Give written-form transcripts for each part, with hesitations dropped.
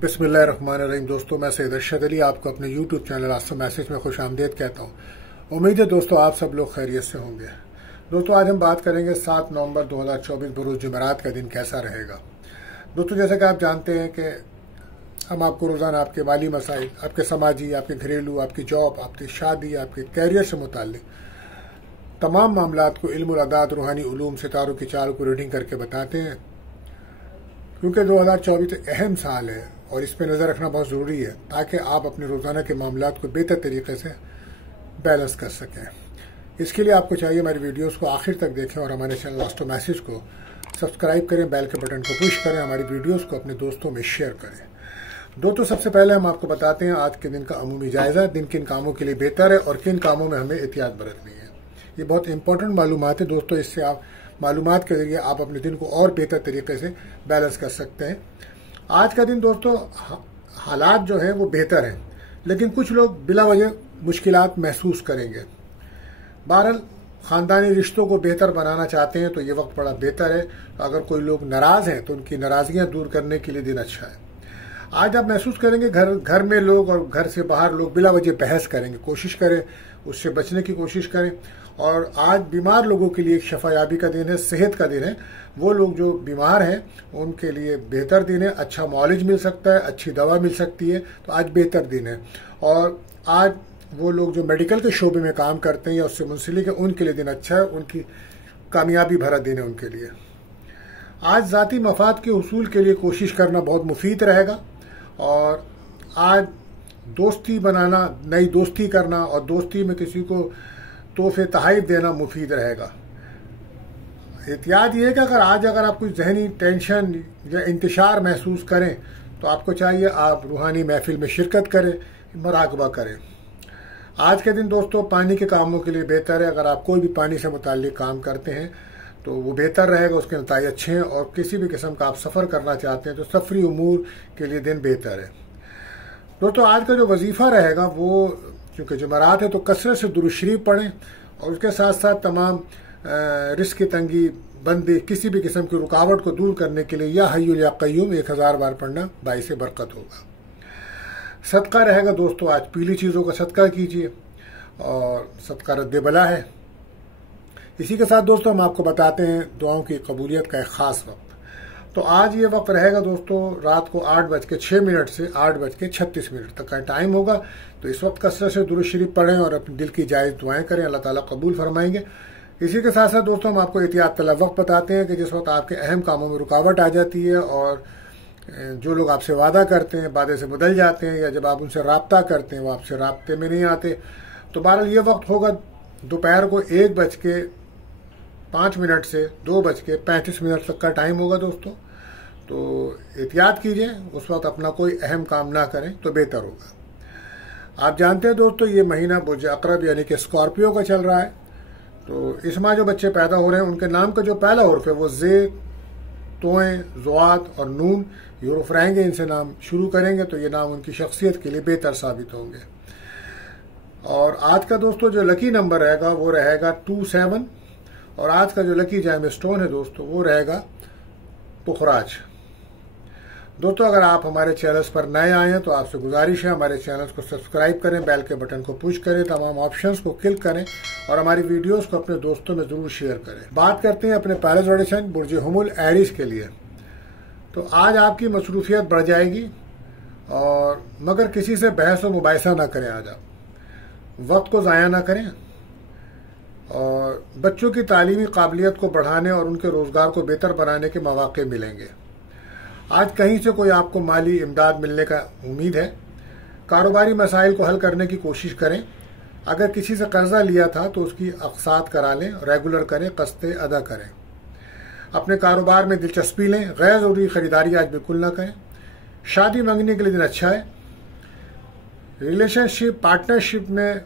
बिस्मिल्लाहिर्रहमानिर्रहीम। दोस्तों, मैं सैयद अरशद अली आपको अपने यूट्यूब चैनल आस्था मैसेज में खुश आमदीद कहता हूँ। उम्मीद है दोस्तों आप सब लोग खैरियत से होंगे। दोस्तों, आज हम बात करेंगे 7 नवंबर 2024 बरोज़ जुमेरात का दिन कैसा रहेगा। दोस्तों, जैसा कि आप जानते हैं कि हम आपको रोज़ाना आपके माली मसाइल, आपके समाजी, आपके घरेलू, आपकी जॉब, आपकी शादी, आपके कैरियर से मुताल्लिक तमाम मामलात को इल्म और अदात, रूहानी उलूम, सितारों की चाल को रीडिंग करके बताते हैं, क्योंकि 2024 एक अहम साल है और इस पर नज़र रखना बहुत ज़रूरी है ताकि आप अपने रोज़ाना के मामलात को बेहतर तरीके से बैलेंस कर सकें। इसके लिए आपको चाहिए हमारी वीडियोस को आखिर तक देखें और हमारे चैनल आस्था मैसेज को सब्सक्राइब करें, बेल के बटन को पुश करें, हमारी वीडियोस को अपने दोस्तों में शेयर करें। दोस्तों, सबसे पहले हम आपको बताते हैं आज के दिन का अमूमी जायज़ा, दिन किन कामों के लिए बेहतर है और किन कामों में हमें एहतियात बरतनी है। ये बहुत इंपॉर्टेंट मालूमात है दोस्तों, इससे आप मालूमात के जरिए आप अपने दिन को और बेहतर तरीके से बैलेंस कर सकते हैं। आज का दिन दोस्तों हालात जो हैं वो बेहतर हैं, लेकिन कुछ लोग बिला वजह मुश्किलात महसूस करेंगे। बहरहाल ख़ानदानी रिश्तों को बेहतर बनाना चाहते हैं तो ये वक्त बड़ा बेहतर है। अगर कोई लोग नाराज़ हैं तो उनकी नाराज़गियाँ दूर करने के लिए दिन अच्छा है। आज आप महसूस करेंगे घर में लोग और घर से बाहर लोग बिला वजह बहस करेंगे। कोशिश करें उससे बचने की कोशिश करें। और आज बीमार लोगों के लिए एक शफायाबी का दिन है, सेहत का दिन है। वो लोग जो बीमार हैं उनके लिए बेहतर दिन है, अच्छा मौलिज मिल सकता है, अच्छी दवा मिल सकती है, तो आज बेहतर दिन है। और आज वो लोग जो मेडिकल के शोबे में काम करते हैं या उससे मुंसलिक है उनके लिए दिन अच्छा है, उनकी कामयाबी भरा दिन है उनके लिए। आज ज़ाती मफाद के हुसूल के लिए कोशिश करना बहुत मुफीद रहेगा। और आज दोस्ती बनाना, नई दोस्ती करना और दोस्ती में किसी को तोहफे तहाइफ देना मुफीद रहेगा। एहतियात ये है कि अगर आप कुछ जहनी टेंशन या इंतशार महसूस करें तो आपको चाहिए आप रूहानी महफिल में शिरकत करें, मुराकबा करें। आज के दिन दोस्तों पानी के कामों के लिए बेहतर है। अगर आप कोई भी पानी से मुताल्लिक काम करते हैं तो वो बेहतर रहेगा, उसके नतीजे अच्छे हैं। और किसी भी किस्म का आप सफ़र करना चाहते हैं तो सफरी उमूर के लिए दिन बेहतर है। दोस्तों, आज का जो वजीफ़ा रहेगा वो क्योंकि जुमेरात है तो कसरत से दुरूद शरीफ पढ़ें और उसके साथ साथ तमाम रिस्क की तंगी, बंदी, किसी भी किस्म की रुकावट को दूर करने के लिए या हय्युल या क़य्यूम 1000 बार पढ़ना बाइसे बरकत होगा। सदका रहेगा दोस्तों, आज पीली चीज़ों का सदका कीजिए और सदका रद्द बला है। इसी के साथ दोस्तों हम आपको बताते हैं दुआओं की कबूलियत का एक ख़ास वक्त। तो आज ये वक्त रहेगा दोस्तों रात को 8:06 से 8:36 तक का टाइम होगा। तो इस वक्त कसरत से दुरूद शरीफ पढ़ें और अपने दिल की जायज़ दुआएं करें, अल्लाह ताला कबूल फरमाएंगे। इसी के साथ साथ दोस्तों हम आपको एहतियात तलब वक्त बताते हैं कि जिस वक्त आपके अहम कामों में रुकावट आ जाती है और जो लोग आपसे वादा करते हैं वादे से बदल जाते हैं, या जब आप उनसे राब्ता करते हैं वो आपसे राब्ते में नहीं आते, तो बहरहाल ये वक्त होगा दोपहर को 1:05 से 2:35 तक का टाइम होगा दोस्तों। तो एहतियात कीजिए, उस वक्त अपना कोई अहम काम ना करें तो बेहतर होगा। आप जानते हैं दोस्तों ये महीना बुर्ज अकरब यानी कि स्कॉर्पियो का चल रहा है। तो इस माह जो बच्चे पैदा हो रहे हैं उनके नाम का जो पहला हर्फ है वो जे, तोएं, ज़ुआत और नून यूरुफ रहेंगे। इनसे नाम शुरू करेंगे तो ये नाम उनकी शख्सियत के लिए बेहतर साबित होंगे। और आज का दोस्तों जो लकी नंबर रहेगा वो रहेगा 27 और आज का जो लकी जैम स्टोन है दोस्तों वो रहेगा पुखराज। दोस्तों, अगर आप हमारे चैनल्स पर नए आए हैं तो आपसे गुजारिश है हमारे चैनल्स को सब्सक्राइब करें, बेल के बटन को पुश करें, तमाम ऑप्शंस को क्लिक करें और हमारी वीडियोस को अपने दोस्तों में जरूर शेयर करें। बात करते हैं अपने पहले जोड़ेशन बुर्ज हुमुल एरीज के लिए। तो आज आपकी मसरूफियत बढ़ जाएगी और मगर किसी से बहस व मुबाहिसा ना करें। आज आप वक्त को ज़ाया ना करें और बच्चों की तालीमी काबिलियत को बढ़ाने और उनके रोज़गार को बेहतर बनाने के मौके मिलेंगे। आज कहीं से कोई आपको माली इमदाद मिलने का उम्मीद है। कारोबारी मसाइल को हल करने की कोशिश करें। अगर किसी से कर्जा लिया था तो उसकी अक़सात करा लें, रेगुलर करें, क़स्तें अदा करें। अपने कारोबार में दिलचस्पी लें, गैर ज़रूरी ख़रीदारी आज बिल्कुल ना करें। शादी मांगने के लिए दिन अच्छा है। रिलेशनशिप, पार्टनरशिप में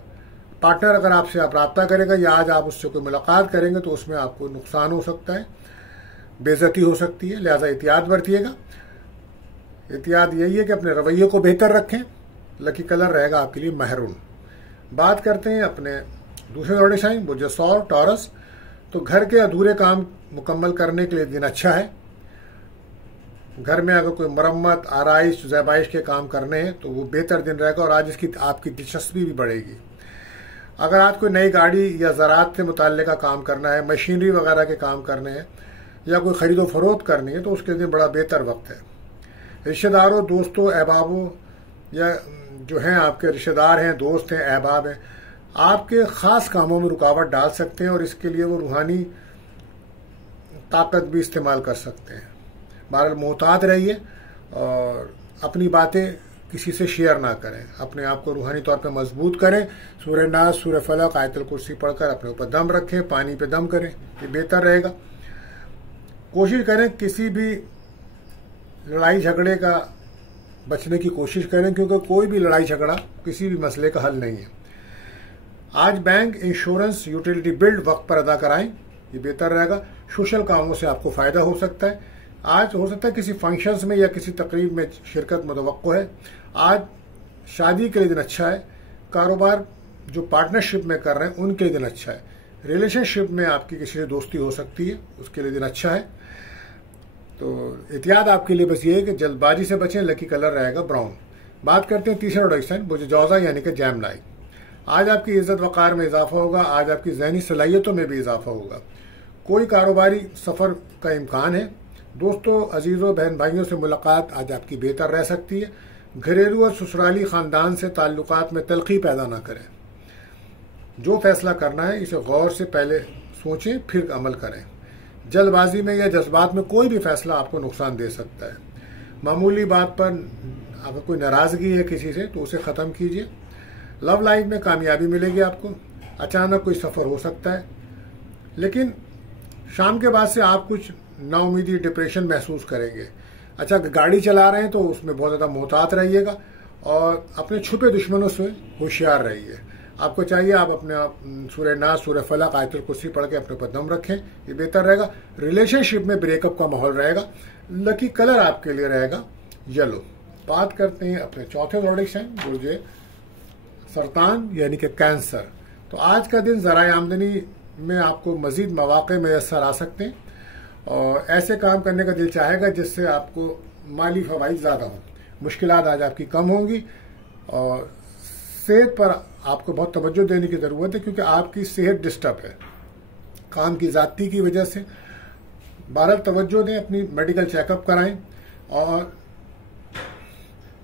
पार्टनर अगर आपसे आप रब्ता करेगा या आज आप उससे कोई मुलाकात करेंगे तो उसमें आपको नुकसान हो सकता है, बेइज्जती हो सकती है, लिहाजा एहतियात बरतिएगा। एहतियात यही है कि अपने रवैये को बेहतर रखें। लकी कलर रहेगा आपके लिए महरून। बात करते हैं अपने दूसरे जोड़े साइन बुर्ज सौर टॉरस। तो घर के अधूरे काम मुकम्मल करने के लिए दिन अच्छा है। घर में अगर कोई मरम्मत, आराइश, ज़ैबाइश के काम करने हैं तो वो बेहतर दिन रहेगा और आज इसकी आपकी दिलचस्पी भी बढ़ेगी। अगर आज कोई नई गाड़ी या ज़राअत से मुताल्लिक़ का काम करना है, मशीनरी वगैरह के काम करने हैं या कोई ख़रीदो फरोख्त करनी है तो उसके लिए बड़ा बेहतर वक्त है। रिश्तेदारों, दोस्तों, अहबाबों या जो हैं आपके रिश्तेदार हैं, दोस्त हैं, अहबाब हैं, आपके ख़ास कामों में रुकावट डाल सकते हैं और इसके लिए वो रूहानी ताकत भी इस्तेमाल कर सकते हैं। बहरहाल मोहतात रहिए और अपनी बातें किसी से शेयर ना करें। अपने आप को रूहानी तौर पर मजबूत करें। सूरह नास, सूरह फलक, आयतुल कुर्सी पढ़कर अपने ऊपर दम रखें, पानी पे दम करें, ये बेहतर रहेगा। कोशिश करें किसी भी लड़ाई झगड़े का बचने की कोशिश करें, क्योंकि कोई भी लड़ाई झगड़ा किसी भी मसले का हल नहीं है। आज बैंक, इंश्योरेंस, यूटिलिटी बिल वक्त पर अदा कराएं, ये बेहतर रहेगा। सोशल कामों से आपको फायदा हो सकता है। आज हो सकता है किसी फंक्शंस में या किसी तकरीब में शिरकत मुतवक्को है। आज शादी के लिए दिन अच्छा है। कारोबार जो पार्टनरशिप में कर रहे हैं उनके लिए दिन अच्छा है। रिलेशनशिप में आपकी किसी से दोस्ती हो सकती है, उसके लिए दिन अच्छा है। तो एहतियात आपके लिए बस ये है कि जल्दबाजी से बचें। लकी कलर रहेगा ब्राउन। बात करते हैं तीसरा प्रोडिक्शन, बुजौजा यानी कि जैमनाई। आज आपकी इज्जत वक़ार में इजाफा होगा। आज आपकी ज़हनी सलाहियतों में भी इजाफा होगा। कोई कारोबारी सफ़र का इम्कान है। दोस्तों, अजीज़ों, बहन भाइयों से मुलाकात आज आपकी बेहतर रह सकती है। घरेलू और ससुराली ख़ानदान से ताल्लुकात में तलखी पैदा ना करें। जो फैसला करना है इसे गौर से पहले सोचें, फिर अमल करें। जल्दबाजी में या जज्बात में कोई भी फैसला आपको नुकसान दे सकता है। मामूली बात पर अगर कोई नाराज़गी है किसी से तो उसे ख़त्म कीजिए। लव लाइफ में कामयाबी मिलेगी आपको। अचानक कोई सफ़र हो सकता है, लेकिन शाम के बाद से आप कुछ नाउमीदी, डिप्रेशन महसूस करेंगे। अच्छा, गाड़ी चला रहे हैं तो उसमें बहुत ज़्यादा मोहतात रहिएगा और अपने छुपे दुश्मनों से होशियार रहिए। आपको चाहिए आप अपने आप सूरह नास, सूरह फलक, आयतुल कुर्सी पढ़ के अपने ऊपर दम रखें, ये बेहतर रहेगा। रिलेशनशिप में ब्रेकअप का माहौल रहेगा। लकी कलर आपके लिए रहेगा येलो। बात करते हैं अपने चौथे प्रेडिक्शन, जो है सरतान यानी कि कैंसर। तो आज का दिन ज़राए आमदनी में आपको मजीद मौक़े मैसर आ सकते हैं और ऐसे काम करने का दिल चाहेगा जिससे आपको माली फ़वाइद ज़्यादा हों। मुश्किलात आज आपकी कम होंगी और सेहत पर आपको बहुत तवज्जो देने की ज़रूरत है, क्योंकि आपकी सेहत डिस्टर्ब है काम की ज़्यादती की वजह से। बहरहाल तवज्जो दें, अपनी मेडिकल चेकअप कराएं और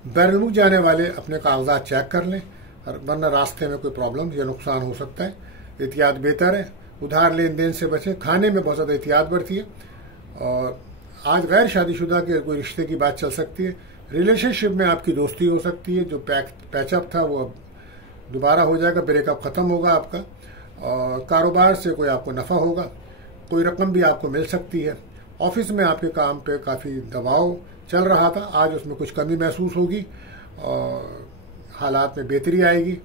बैरून जाने वाले अपने कागजात चेक कर लें, वरना रास्ते में कोई प्रॉब्लम या नुकसान हो सकता है। एहतियात बेहतर है। उधार लेन देन से बचें। खाने में बहुत ज़्यादा एहतियात बरतिए। और आज गैर शादीशुदा के कोई रिश्ते की बात चल सकती है। रिलेशनशिप में आपकी दोस्ती हो सकती है। जो पैचअप था वो अब दोबारा हो जाएगा, ब्रेकअप ख़त्म होगा आपका। और कारोबार से कोई आपको नफ़ा होगा। कोई रकम भी आपको मिल सकती है। ऑफिस में आपके काम पे काफ़ी दबाव चल रहा था, आज उसमें कुछ कमी महसूस होगी और हालात में बेहतरी आएगी।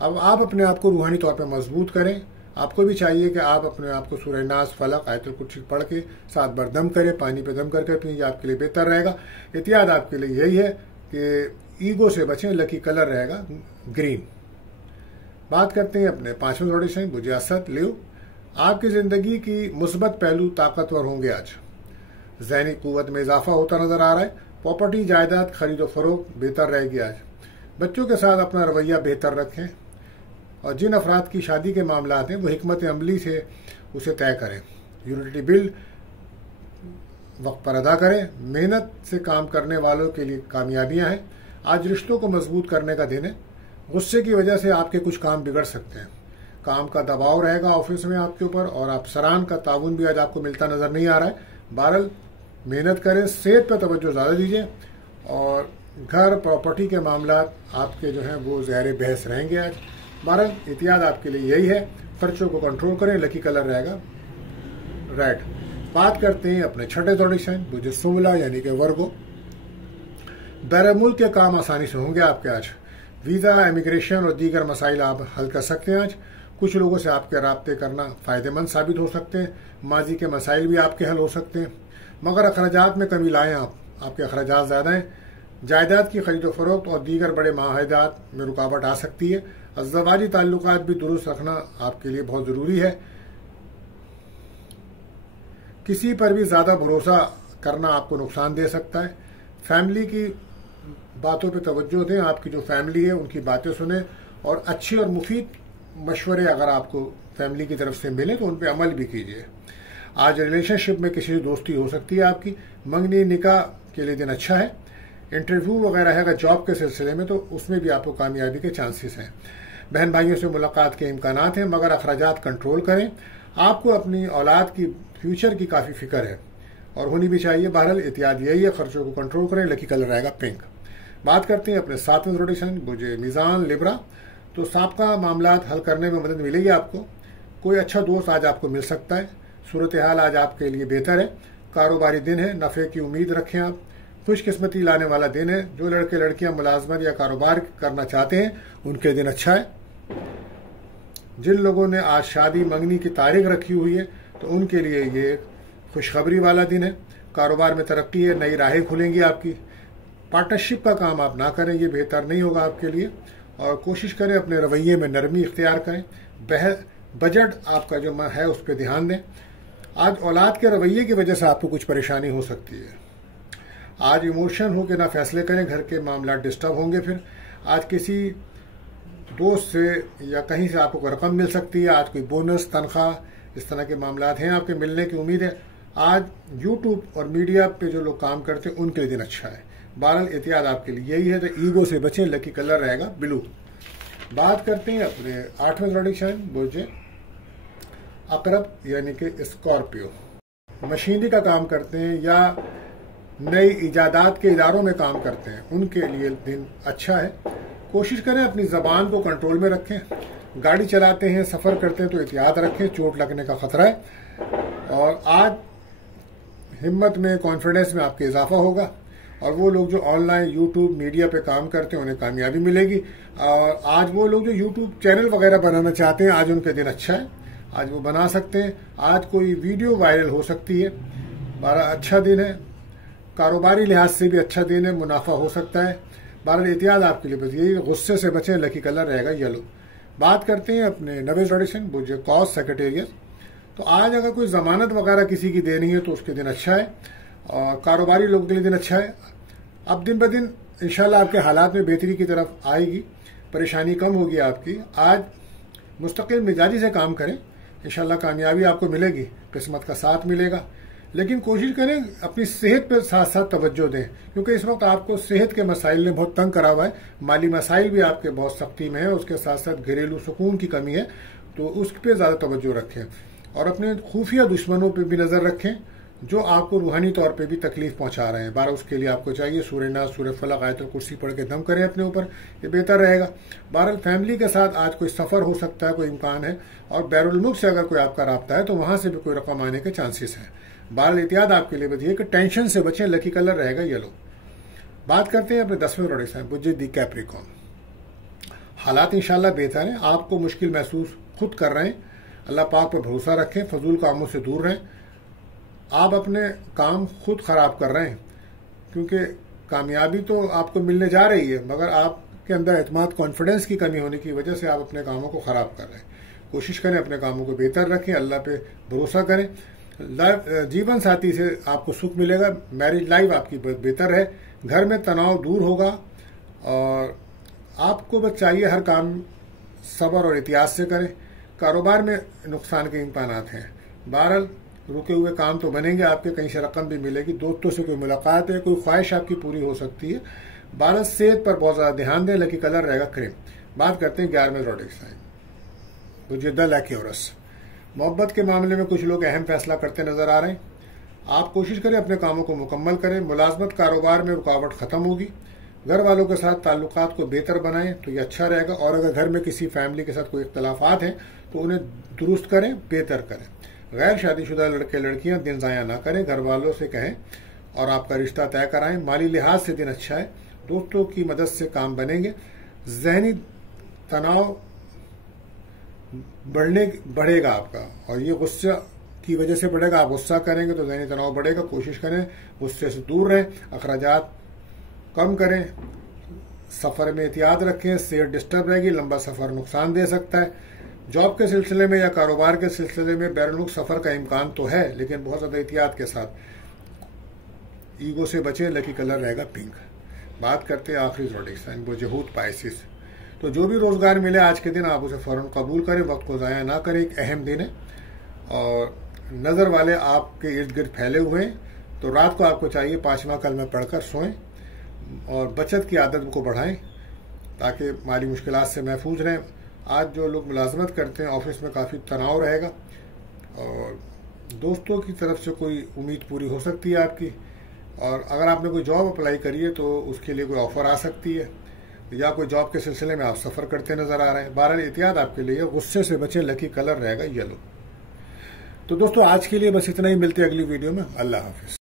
अब आप अपने आप को रूहानी तौर पर मजबूत करें। आपको भी चाहिए कि आप अपने आप को सूरह नास, फलक, आयतुल कुर्सी पढ़ के 7 बार दम करें, पानी पे दम करके पिए, आपके लिए बेहतर रहेगा। एहतियात आपके लिए यही है कि ईगो से बचें। लकी कलर रहेगा ग्रीन। बात करते हैं अपने पांचवें प्रेडिक्शन, बुझे असद लियो। आपकी ज़िंदगी की मुस्बत पहलू ताकतवर होंगे। आज ज़हनी कुव्वत में इजाफा होता नजर आ रहा है। प्रॉपर्टी, जायदाद, खरीदो फरोख्त बेहतर रहेगी। आज बच्चों के साथ अपना रवैया बेहतर रखें और जिन अफराद की शादी के मामला हैं वो हिकमत अमली से उसे तय करें। यूटिलिटी बिल वक्त पर अदा करें। मेहनत से काम करने वालों के लिए कामयाबियां हैं। आज रिश्तों को मजबूत करने का दिन है। गुस्से की वजह से आपके कुछ काम बिगड़ सकते हैं। काम का दबाव रहेगा ऑफिस में आपके ऊपर और अफसरान का ताउन भी आज आपको मिलता नजर नहीं आ रहा है। बहरहाल मेहनत करें, सेहत पर तवज्जो ज़्यादा दीजिए और घर, प्रॉपर्टी के मामला आपके जो हैं वो ज़हर बहस रहेंगे आज। बहरहाल एहतियात आपके लिए यही है। खर्चों को कंट्रोल करें। लकी कलर रहेगा रेड। बात करते हैं अपने छठे प्रेडिक्शन, जो 16 यानी कि वर्गो। बैरून मुल्क के काम आसानी से होंगे आपके आज। वीज़ा, इमिग्रेशन और दीगर मसाइल आप हल कर सकते हैं आज। कुछ लोगों से आपके राब्ते करना फ़ायदेमंद साबित हो सकते हैं। माजी के मसाइल भी आपके हल हो सकते हैं, मगर अखराजात में कमी लाएं आप। आपके अखराजात ज़्यादा हैं। जायदाद की खरीदो फरोख्त और दीगर बड़े माहिदात में रुकावट आ सकती है। अज़दवाजी ताल्लुकात भी दुरुस्त रखना आपके लिए बहुत ज़रूरी है। किसी पर भी ज़्यादा भरोसा करना आपको नुकसान दे सकता है। फैमिली की बातों पे तवज्जो दें, आपकी जो फैमिली है उनकी बातें सुने और अच्छे और मुफीद मशवरे अगर आपको फैमिली की तरफ से मिले तो उन पर अमल भी कीजिए। आज रिलेशनशिप में किसी से दोस्ती हो सकती है आपकी, मंगनी निकाह के लिए दिन अच्छा है। इंटरव्यू वगैरह है अगर जॉब के सिलसिले में तो उसमें भी आपको कामयाबी के चांसेस हैं। बहन भाइयों से मुलाकात के इम्कानात हैं, मगर अखराजात कंट्रोल करें। आपको अपनी औलाद की फ्यूचर की काफ़ी फिक्र है और होनी भी चाहिए। बहरहाल एहतियात यही है, खर्चों को कंट्रोल करें। लकी कलर रहेगा पिंक। बात करते हैं अपने 7वें रोटेशन बुझे मीज़ान लिब्रा। तो साबका मामलात हल करने में मदद मिलेगी आपको। कोई अच्छा दोस्त आज आपको मिल सकता है। सूरत हाल आज आपके लिए बेहतर है। कारोबारी दिन है, नफ़े की उम्मीद रखें आप। खुशकिस्मती लाने वाला दिन है। जो लड़के लड़कियां मुलाजमत या कारोबार करना चाहते हैं उनके दिन अच्छा है। जिन लोगों ने आज शादी मंगनी की तारीख रखी हुई है तो उनके लिए ये खुशखबरी वाला दिन है। कारोबार में तरक्की है, नई राहें खुलेंगी आपकी। पार्टनरशिप का काम आप ना करें, ये बेहतर नहीं होगा आपके लिए। और कोशिश करें अपने रवैये में नरमी इख्तियार करें। बजट आपका जो है उस पर ध्यान दें। आज औलाद के रवैये की वजह से आपको कुछ परेशानी हो सकती है। आज इमोशन हो के ना फैसले करें, घर के मामला डिस्टर्ब होंगे। फिर आज किसी दोस्त से या कहीं से आपको रकम मिल सकती है। आज कोई बोनस, तनख्वाह, इस तरह के मामला हैं आपके मिलने की उम्मीद है। आज यूट्यूब और मीडिया पे जो लोग काम करते हैं उनके लिए दिन अच्छा है। बहरहाल एहतियात आपके लिए यही है, तो ईगो से बचें। लकी कलर रहेगा ब्लू। बात करते हैं अपने 8वें प्रेडिक्शन बुझे अकरब यानी कि स्कॉर्पियो। मशीनरी का काम करते हैं या नई इजादात के इदारों में काम करते हैं उनके लिए दिन अच्छा है। कोशिश करें अपनी जबान को कंट्रोल में रखें। गाड़ी चलाते हैं, सफर करते हैं तो एहतियात रखें, चोट लगने का खतरा है। और आज हिम्मत में, कॉन्फिडेंस में आपके इजाफा होगा। और वो लोग जो ऑनलाइन यूट्यूब मीडिया पे काम करते हैं उन्हें कामयाबी मिलेगी। और आज वो लोग जो यूट्यूब चैनल वगैरह बनाना चाहते हैं आज उनके दिन अच्छा है, आज वो बना सकते हैं। आज कोई वीडियो वायरल हो सकती है, बड़ा अच्छा दिन है। कारोबारी लिहाज से भी अच्छा दिन है, मुनाफा हो सकता है। बहरहाल एहतियात आपके लिए बस यही, गुस्से से बचें। लकी कलर रहेगा येलो। बात करते हैं अपने 9वें ट्रेडिशन बुझे कॉज सेक्रेटेरियट। तो आज अगर कोई जमानत वगैरह किसी की देनी है तो उसके दिन अच्छा है और कारोबारी लोगों के लिए दिन अच्छा है। अब दिन ब दिन इंशाल्लाह आपके हालात में बेहतरी की तरफ आएगी, परेशानी कम होगी आपकी। आज मुस्तकिल मिजाजी से काम करें, इंशाल्लाह कामयाबी आपको मिलेगी, किस्मत का साथ मिलेगा। लेकिन कोशिश करें अपनी सेहत पर साथ साथ तवज्जो दें, क्योंकि इस वक्त आपको सेहत के मसाइल ने बहुत तंग करा हुआ है। माली मसाइल भी आपके बहुत सख्ती में है, उसके साथ साथ घरेलू सुकून की कमी है, तो उस पर ज़्यादा तवज्जो रखें। और अपने खुफिया दुश्मनों पर भी नज़र रखें जो आपको रूहानी तौर पे भी तकलीफ पहुंचा रहे हैं। बारह उसके लिए आपको चाहिए सूरह नास, सूरह फलक, आयतुल कुर्सी पढ़ के दम करें अपने ऊपर, ये बेहतर रहेगा। बहरहाल फैमिली के साथ आज कोई सफ़र हो सकता है, कोई इम्कान है। और बैरुल मुल्क से अगर कोई आपका राब्ता है तो वहां से भी कोई रकम आने के चांसेस हैं। बहरहाल एहतियात आपके लिए बताइए कि टेंशन से बचें। लकी कलर रहेगा येलो। बात करते हैं अपने 10वें प्रोडिक्शन बुझे दी कैप्रिकॉर्न। हालात इंशाल्लाह बेहतर हैं, आपको मुश्किल महसूस खुद कर रहे हैं। अल्लाह पाक पर भरोसा रखें, फजूल कामों से दूर रहें। आप अपने काम खुद खराब कर रहे हैं, क्योंकि कामयाबी तो आपको मिलने जा रही है, मगर आपके अंदर एतमाद, कॉन्फिडेंस की कमी होने की वजह से आप अपने कामों को खराब कर रहे हैं। कोशिश करें अपने कामों को बेहतर रखें, अल्लाह पे भरोसा करें। जीवन साथी से आपको सुख मिलेगा, मैरिज लाइफ आपकी बेहतर है, घर में तनाव दूर होगा। और आपको बस चाहिए हर काम सब्र और एहतियात से करें। कारोबार में नुकसान के इम्कानात हैं। बहरहाल रुके हुए काम तो बनेंगे आपके, कहीं से रकम भी मिलेगी, दोस्तों से कोई मुलाकात है, कोई ख्वाहिश आपकी पूरी हो सकती है। बहरहाल सेहत पर बहुत ज़्यादा ध्यान दें। लकी कलर रहेगा क्रीम। बात करते हैं 11वें प्रोडिक्शन बुझे द लैक्योरस। मोहब्बत के मामले में कुछ लोग अहम फैसला करते नजर आ रहे हैं। आप कोशिश करें अपने कामों को मुकम्मल करें। मुलाजमत कारोबार में रुकावट खत्म होगी। घर वालों के साथ ताल्लुकात को बेहतर बनाएं तो ये अच्छा रहेगा। और अगर घर में किसी फैमिली के साथ कोई इख्तलाफात हैं तो उन्हें दुरुस्त करें, बेहतर करें। गैर शादीशुदा लड़के लड़कियां दिन ज़ाया ना करें, घर वालों से कहें और आपका रिश्ता तय कराएं। माली लिहाज से दिन अच्छा है, दोस्तों की मदद से काम बनेंगे। जहनी तनाव बढ़ेगा आपका, और ये गुस्सा की वजह से बढ़ेगा। आप गुस्सा करेंगे तो जहनी तनाव बढ़ेगा। कोशिश करें गुस्से से दूर रहें, अखराजात कम करें, सफ़र में एहतियात रखें। सेहत डिस्टर्ब रहेगी, लंबा सफ़र नुकसान दे सकता है। जॉब के सिलसिले में या कारोबार के सिलसिले में बैरून मुल्क सफ़र का इम्कान तो है, लेकिन बहुत ज़्यादा एहतियात के साथ। ईगो से बचे, लकी कलर रहेगा पिंक। बात करते हैं आखिरी ज़ोडिएक साइन बुरहूत पाइसिस। तो जो भी रोजगार मिले आज के दिन आप उसे फौरन कबूल करें, वक्त को ज़ाया ना करें। एक अहम दिन है और नज़र वाले आपके इर्द गिर्द फैले हुए हैं, तो रात को आपको चाहिए 5वां कलमा पढ़कर सोएं और बचत की आदत को बढ़ाएं ताकि माली मुश्किलात से महफूज रहें। आज जो लोग मुलाजमत करते हैं ऑफिस में काफ़ी तनाव रहेगा और दोस्तों की तरफ से कोई उम्मीद पूरी हो सकती है आपकी, और अगर आपने कोई जॉब अप्लाई करी है तो उसके लिए कोई ऑफर आ सकती है, या कोई जॉब के सिलसिले में आप सफ़र करते नजर आ रहे हैं। बहरहाल एहतियात आपके लिए, गुस्से से बचें, लकी कलर रहेगा येलो। तो दोस्तों आज के लिए बस इतना ही, मिलते हैं अगली वीडियो में। अल्लाह हाफिज।